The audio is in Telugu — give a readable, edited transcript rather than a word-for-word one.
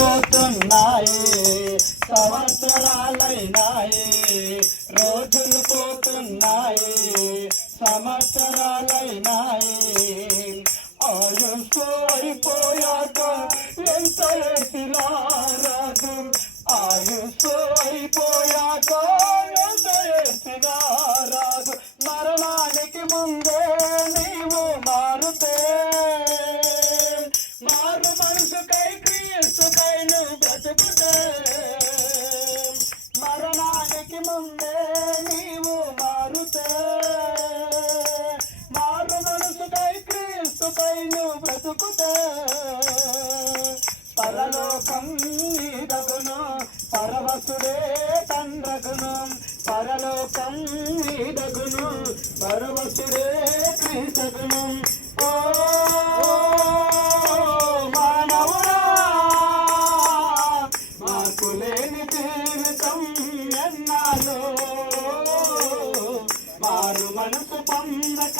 పోతున్నాయి, సంవత్సరాలైనాయి, రోజులు పోతున్నాయి, సంవత్సరాలైనాయి. ఆయుస్సు అయిపోయాక ఎంత ఎత్తినా రాదు, ఆయుస్సు అయిపోయాక ఎంత ఎత్తినా రాదు. మరణానికి ముందే నీవు మారుతే, మారు మనసుకై క్రీస్తుకై నువ్వు బ్రతుకుతే, మరణానికి ముందే నీవు మారుతే, మారు మనసుకై క్రీస్తుకై నువ్వు బ్రతుకుతే, పరలోకం నీదగును, పరవశుడే తండ్రగును, పరలోకం నీదగును, పరవశుడే క్రీస్తుగును. ఓ మానవుడా, మార్పులేని జీవితం ఎన్నాలో, మారు మనసు పొందక